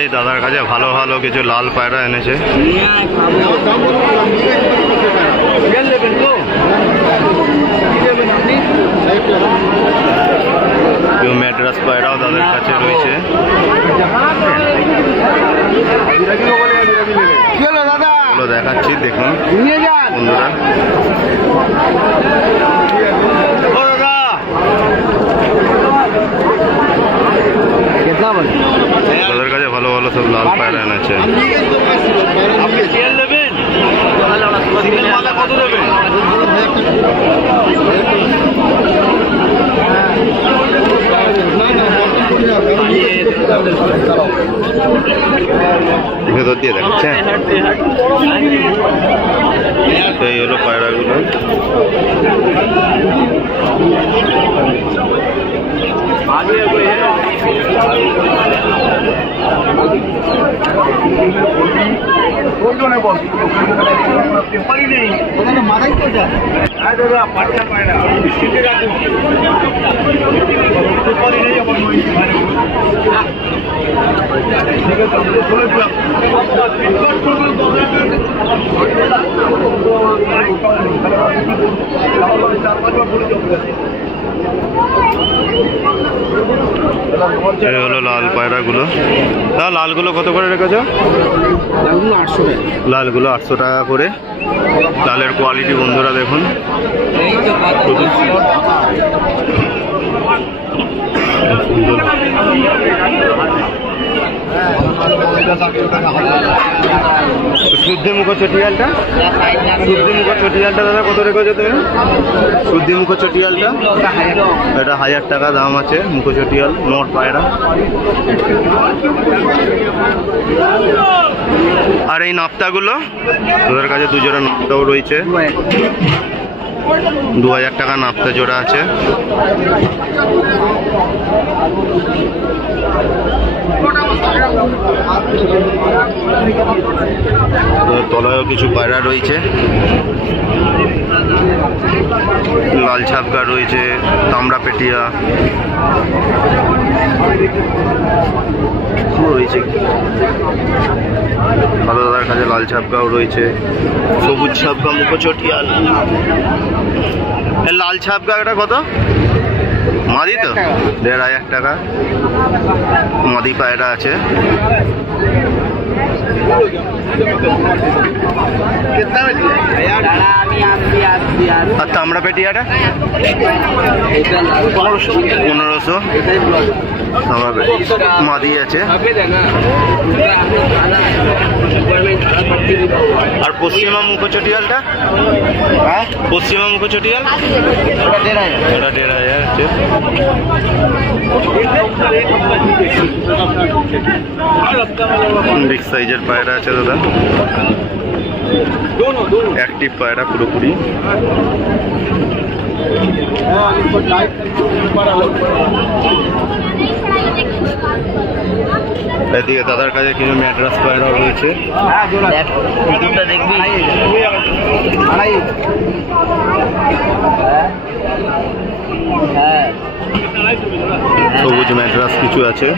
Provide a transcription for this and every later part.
এই দাদার কাছে ভালো ভালো কিছু লাল পায়রা এনেছে। কেউ ম্যাড্রাস পায়রাও তাদের কাছে রয়েছে। দেখাচ্ছি দেখুন বন্ধুরা। তাদের কাছে ভালো ভালো সব লাল পায়রা এনেছে। ভেতর দিয়ে দেখাচ্ছে। এই হলো পায়রাগুলো। এই হলো লাল পায়রাগুলো। লালগুলো কত করে রেখেছ? লালগুলো 800 টাকা করে। লালের কোয়ালিটি বন্ধুরা দেখুন। সূর্যমুখ চটিয়ালটা, সূর্যমুখ চটিয়ালটা দাদা কত রেখেছো তুমি? সূর্যমুখ চটিয়ালটা এটা 1000 টাকা দাম আছে। মুখ চটিয়াল নট পায়রা। আর এই নাপ্তাগুলো ওদের কাছে 2 জোড়া নাপ্তাও রয়েছে। 2000 টাকা নাপ্তা জোড়া আছে। তলায়ও কিছু পায়রা রয়েছে। লাল ছাপকা রয়েছে, তামড়া পেটিয়া রয়েছে। ভালো দাদার কাছে লাল ছাপকাও রয়েছে। সবুজ ছাপকা মুখ চটিয়াল। লাল ছাপকা এটা কত? মাদি তো 1500 টাকা। মাদি পায়রা আছে। আর তামড়া পেটিয়াটা 1500। মাদি আছে। আর পশ্চিমা মুখ চটিয়ালটা? পশ্চিমা মুখ চটিয়াল এটা 1500 আছে। বিগ সাইজের পায়রা আছে দাদা। অ্যাক্টিভ পায়রা পুরোপুরি। এদিকে দাদার কাছে কিছু ম্যাড্রাস পায়রা রয়েছে। সবুজ ম্যাড্রাস কিছু আছে।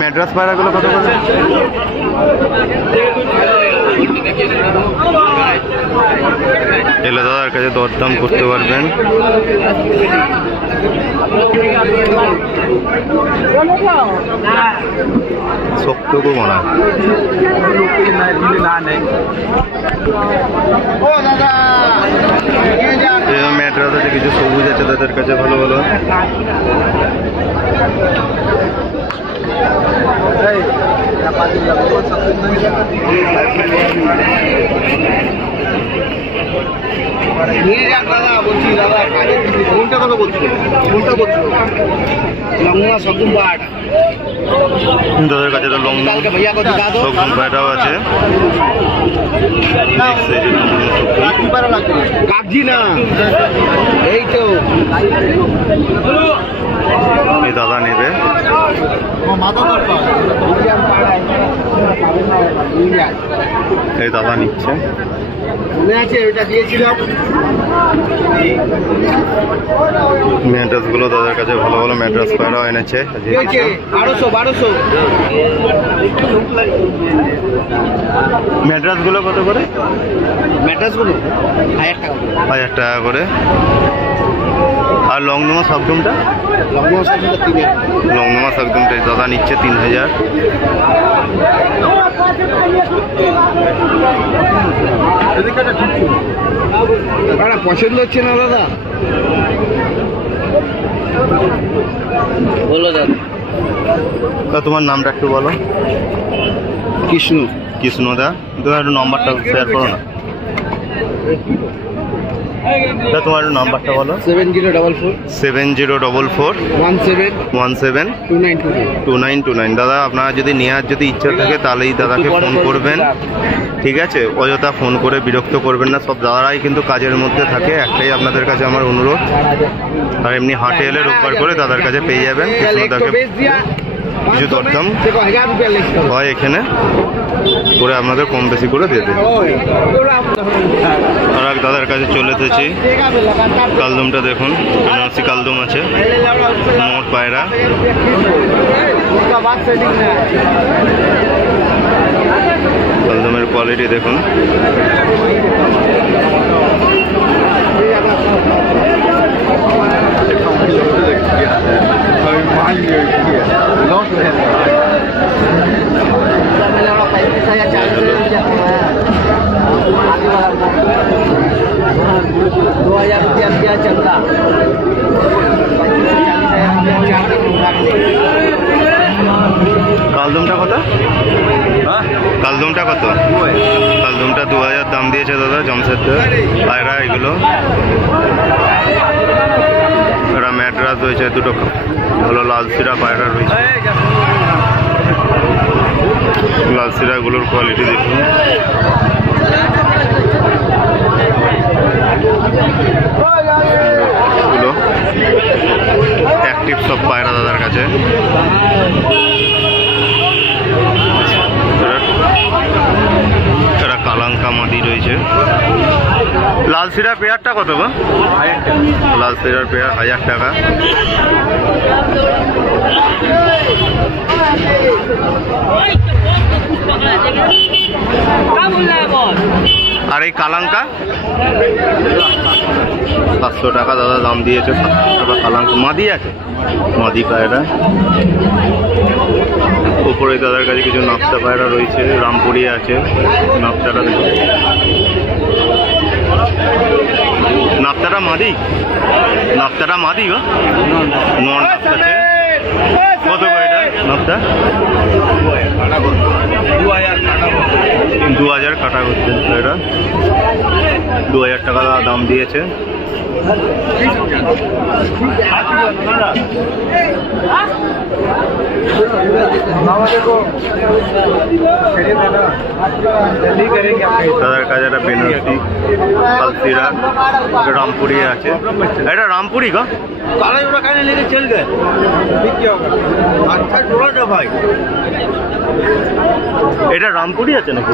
ম্যাড্রাস পায়রাগুলো কত করে? এলে দাদার কাছে দরদাম করতে পারবেন। শক্ত তো মনে হয়। ম্যাড্রাস আছে, কিছু সবুজ আছে তাদের কাছে ভালো ভালো। তাদের কাছে তো লং সবগুন পায়রাও আছে। এই দাদা নেবে। এই দাদা নিচ্ছে। ম্যাট্রাস গুলো দাদার কাছে ভালো ভালো ম্যাট্রাস পায়রা এনেছে। ম্যাট্রাস গুলো কত করে? ম্যাট্রাস গুলো 1000 টাকা করে। আর লংনুমা শাকদুমটা? লংনুমা শাকদুমটা দাদা নিচ্ছে 3000। পছন্দ হচ্ছে না দাদা? বলো দাদা। তোমার নামটা একটু বলো। কৃষ্ণ। কৃষ্ণদা, তোমার একটু নাম্বারটা শেয়ার করো না। তোমার একটু নাম্বারটা বলো। 7044 17 2929। দাদা আপনারা যদি নেওয়ার যদি ইচ্ছা থাকে তাহলেই দাদাকে ফোন করবেন, ঠিক আছে? অযথা ফোন করে বিরক্ত করবেন না, সব দাদারাই কিন্তু কাজের মধ্যে থাকে। একটাই আপনাদের কাছে আমার অনুরোধ, আর এমনি হাটে এলে রোববার করে দাদার কাছে পেয়ে যাবেন। কৃষ্ণদাকে কিছু দরদাম হয় এখানে করে আপনাদের কম বেশি করে দিয়ে দেবে। আর এক দাদার কাছে চলে এসেছি। কালদমটা দেখুন, বেনারসি কালদম আছে, মোট পায়রা। কালদমের কোয়ালিটি দেখুন। কালদমটা কত? কালদমটা কত? কালদমটা 2000 দাম দিয়েছে দাদা। জমশেদপুর পায়রা এগুলো। এটা ম্যাড্রাস রয়েছে, দুটো ভালো লাল সিরা পায়রা রয়েছে। লাল সিরাগুলোর কোয়ালিটি দেখুন। এগুলো অ্যাক্টিভ সব পায়রা দাদার কাছে। এটা কালাঙ্কা মাদি রয়েছে। লাল সিরা পেয়ারটা কত গো? 1000 টাকা। লাল সিরার পেয়ার 1000 টাকা। আর এই কালাঙ্কা 700 টাকা দাদা দাম দিয়েছে। 700 টাকা কালাঙ্কা মাদি আছে, মাদি পায়রা। উপরে দাদার কাছে কিছু নাপ্তা পায়রা রয়েছে, রামপুরি আছে। নাপ্তাটা দেখুন, নাপ্তাটা মাদি, নাপ্তাটা মাদি গো। নন নাপ্তাছে কত করে এটা নাপ্তা? 2000 কাটা করছে এটা। 2000 টাকা দাম দিয়েছে। দাদার কাছে একটা বেনারসি কালসিরা রামপুরি আছে। এটা রামপুরি গো। এটা রামপুরি আছে নাকি?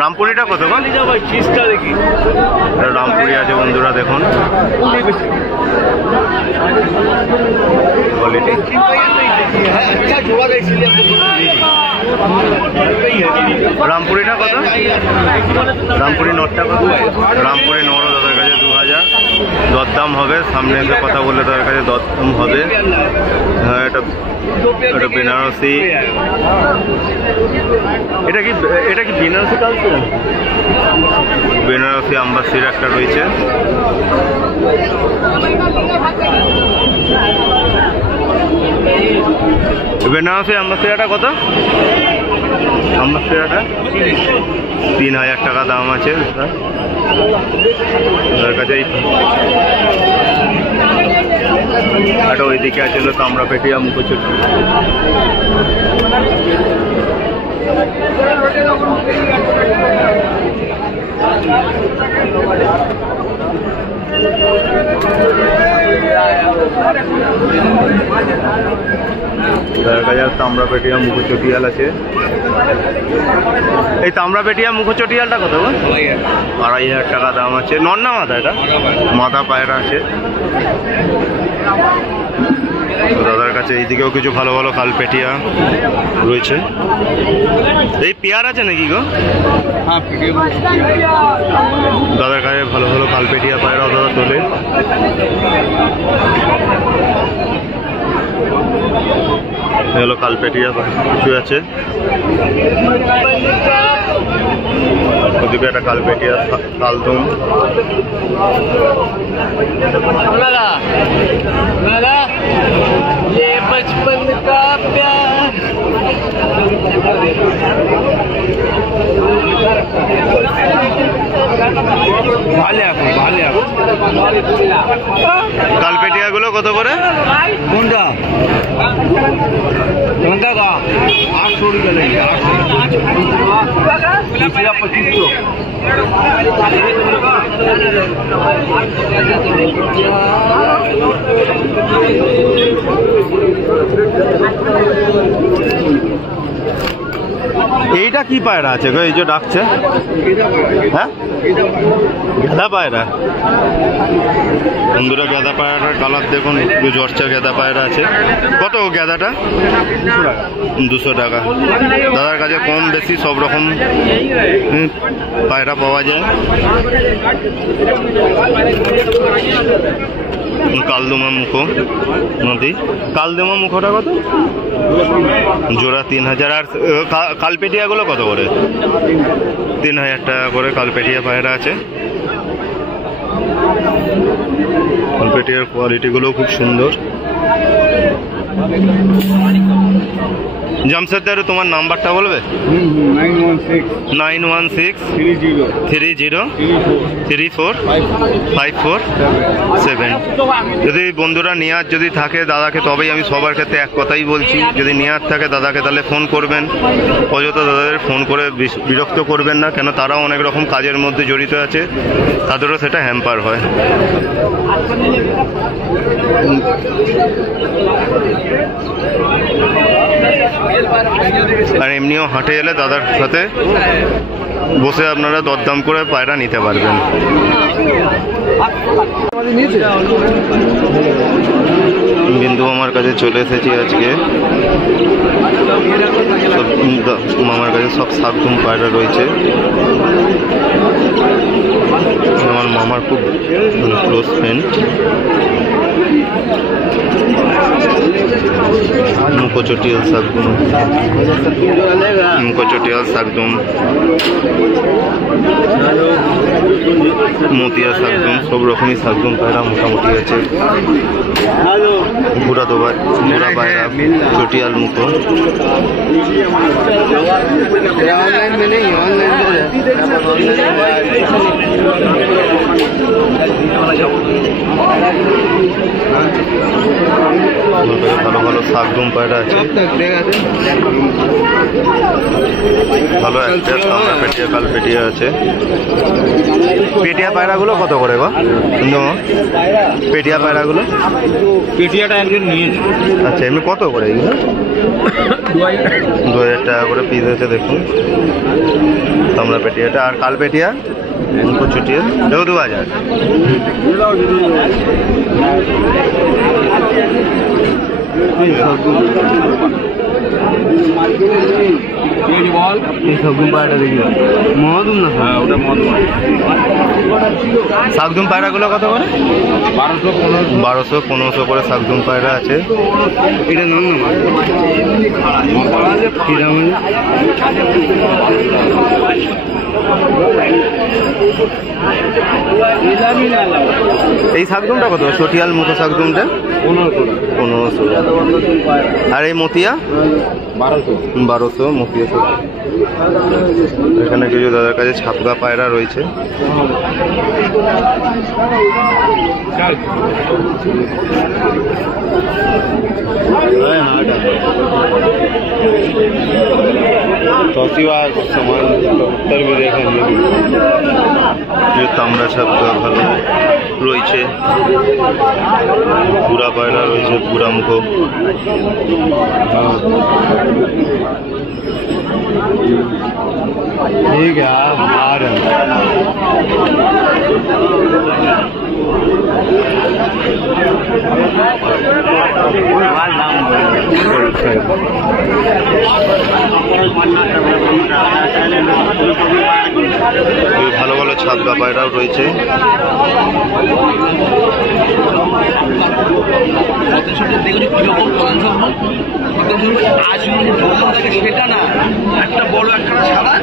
রামপুরিটা কত গো? রামপুরি আছে বন্ধুরা দেখুন। রামপুরিটা কত? রামপুরি নটটা কত? রামপুরি নড় দাদার কাছে 2000। দরদাম হবে, সামনে এসে কথা বললে তাদের কাছে দরদাম হবে। হ্যাঁ, এটা বেনারসি। এটা কি বেনারসি কালচার? বেনারসি আম্বাসির একটা রয়েছে। বেনারসি আম্বাসিরাটা কত? আম্বাসিরাটা 3000 টাকা দাম আছে তার কাছে। একটা ওইদিকে আছে তামড়া পেটিয়া মুখোচুর। 1000 তামড়া পেটিয়া মুখো চটিয়াল আছে। এই তামড়া পেটিয়া মুখো চটিয়ালটা কত গো? 2500 টাকা দাম আছে। নর না মাথা? এটা মাথা পায়রা আছে দাদার কাছে। এইদিকেও কিছু ভালো ভালো কালপেটিয়া রয়েছে। এই পেয়ার আছে নাকি গো? দাদার কাছে ভালো ভালো কালপেটিয়া পায়রা দাদা তোলে। হলো কালপেটিয়া কিছু আছে। ওদিকে একটা কালপেটিয়া কালদম। কালপেটিয়া গুলো কত করে? কোনটা? 800 रुपये लेंगे। 2500। এইটা কি পায়রা আছে গো? এই যে ডাকছে, হ্যাঁ গেদা পায়রা। বন্ধুরা গেদা পায়রাটার কালার দেখুন, একটু জর্চা গেদা পায়রা আছে। কত গেদাটা? 200 টাকা। দাদার কাছে কম বেশি সব রকম পায়রা পাওয়া যায়। কালদমা মুখো নদী। কালদমা মুখোটা কত? জোড়া 3000। আর কালপেটিয়া গুলো কত করে? 3000 টাকা করে কালপেটিয়া পায়রা আছে। কালপেটিয়ার কোয়ালিটি গুলো খুব সুন্দর। জামশেদদার তোমার নাম্বারটা বলবে? 916 30 34 547। যদি বন্ধুরা নেওয়ার যদি থাকে দাদাকে, তবেই আমি সবার ক্ষেত্রে এক কথাই বলছি, যদি নেওয়ার থাকে দাদাকে তাহলে ফোন করবেন। অযথা দাদাদের ফোন করে বিরক্ত করবেন না, কেন তারাও অনেক রকম কাজের মধ্যে জড়িত আছে, তাদেরও সেটা হ্যাম্পার হয়। আর এমনিও হাটে এলে দাদার সাথে বসে আপনারা দরদাম করে পায়রা নিতে পারবেন। বিন্দু আমার কাছে চলে এসেছি আজকে। আমার কাছে সব শাকদুম পায়রা রয়েছে। আমার মামার খুব ক্লোজ ফ্রেন্ড। মুখো চটিয়াল শাকদুম, মুখো চটিয়াল শাকদুম, মতিয়া শাকদুম, সব রকমই শাকদুম পায়রা মোটামুটি আছে। ঘোড়া পায়রা, চটিয়াল মুখো। ভালো ভালো শাকদুম পায়রা আছে। ভালো একটা সামনে পেটিয়া কালপেটিয়া আছে। পেটিয়া পায়রাগুলো কত করে গো? পেটিয়া পায়রাগুলো? পেটিয়াটা একদিন নিয়েছে। আচ্ছা, এমনি কত করে এগুলো? 2000 টাকা করে পিস আছে দেখুন সামনে পেটিয়াটা। আর কালপেটিয়া চটিয়া এটাও 2000। শাকদুম পায়রাগুলো কত করে? 1200-1500 করে শাকদুম পায়রা আছে। এটা নাম না এই শাকদুমটা কত? চটিয়াল মুখো শাকদুমটা 1500। আর এই মতিয়া 1200 মতিয়া। এখানে কিছু দাদার কাছে ছাপগা পায়রা রয়েছে। কিছু তামড়া ছাপকা ভালো রয়েছে, পুরা পায়রা রয়েছে, পুরা মুখো। ठीक है आ रहे ভালো ভালো ছাপকা পায়রাও রয়েছে। সেটা না, একটা বড় একটা সাদা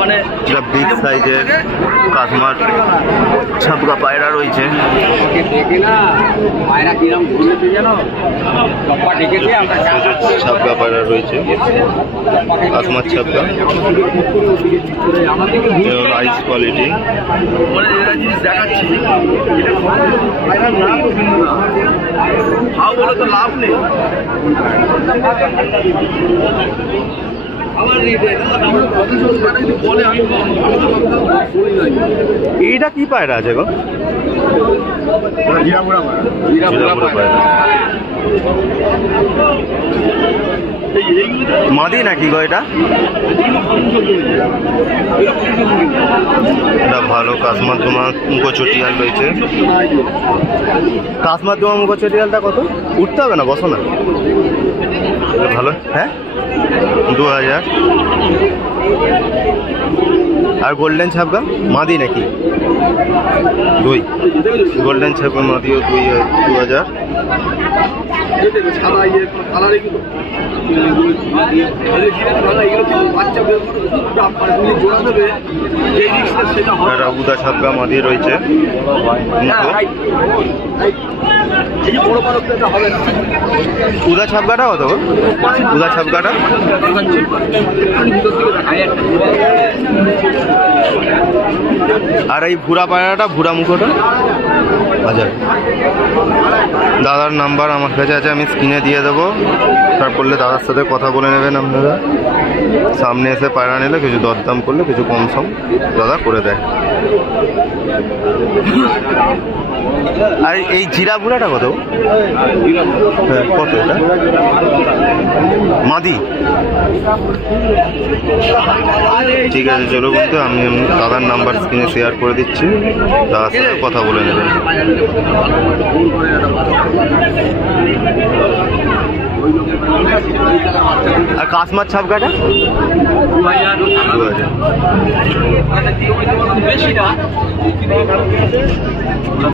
মানে এটা বিগ সাইজের কাঠমার ছাপকা পায়রা রয়েছে। ছাপকা পায়রা রয়েছে, কাঠমার ছাপকা, আইস কোয়ালিটি। মানে এরা জিনিস দেখাচ্ছি হাও বলে তো লাভ নেই। এইটা কি পায়রা আছে গো? মাদি নাকি গো এটা? এটা ভালো কাশ্মার তোমার মুখোচটিয়াল রয়েছে। কাশ্মার তোমার মুখোচটিয়ালটা কত? উঠতে হবে না, বসো না। ভালো, হ্যাঁ 2000। আর গোল্ডেন ছাপকা মাদি নাকি? 2 গোল্ডেন ছাপকা মাদিও 2000। একটা উদা ছাপকা মাদি রয়েছে। উদা ছাপকাটা কত? উদা ছাপকাটা আর এই ভুরা পায়রাটা, ভুরা মুখোটা 1000। দাদার নাম্বার আমার কাছে আছে, আমি স্ক্রিনে দিয়ে দেবো। তারপরে দাদার সাথে কথা বলে নেবেন আপনারা। সামনে এসে পায়রা নিলে কিছু দরদাম করলে কিছু কম সম দাদা করে দেয়। আর এই জিরা বুড়াটা কত? হ্যাঁ কত এটা? মাদি। ঠিক আছে চলো বলতে, আমি দাদার নাম্বার স্ক্রিনে শেয়ার করে দিচ্ছি, দাদার সাথে কথা বলে নেবেন। আর কাশ্মার ছাপকাটা 2000।